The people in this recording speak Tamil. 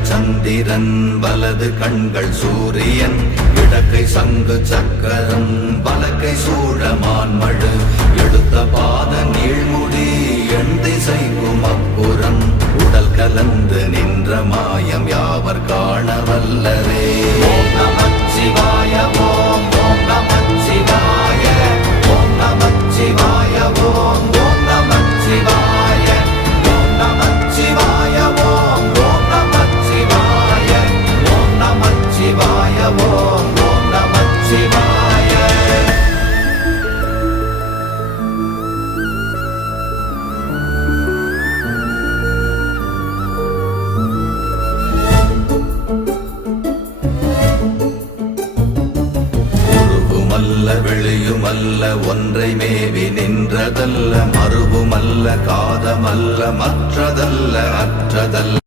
இடது சந்திரன் வலது கண்கள் சூரியன் இடக்கை சங்கு சக்கரம் வலக்கை சூழமான்மழு எடுத்த பாத நீழ்முடி எண் திசைக்கும் அப்புறம் உடல் கலந்து நின்ற மாயம் யாவர் காண வல்லரே. ஓம் நமச்சிவாய ஓம் ஓம் நமச்சிவாய ஓம் நமச்சிவாய ஓம் ஓம் நமச்சிவாய ஓம் நமச்சிவாய ஓம் ஓம் நமச்சிவாய ஓம் நமச்சிவாய ஓம் ஓம் நமச்சிவாய. வெளியுமல்ல ஒன்றை மேவி நின்றதல்ல மறுவுமல்ல காதமல்ல மற்றதல்ல அற்றதல்ல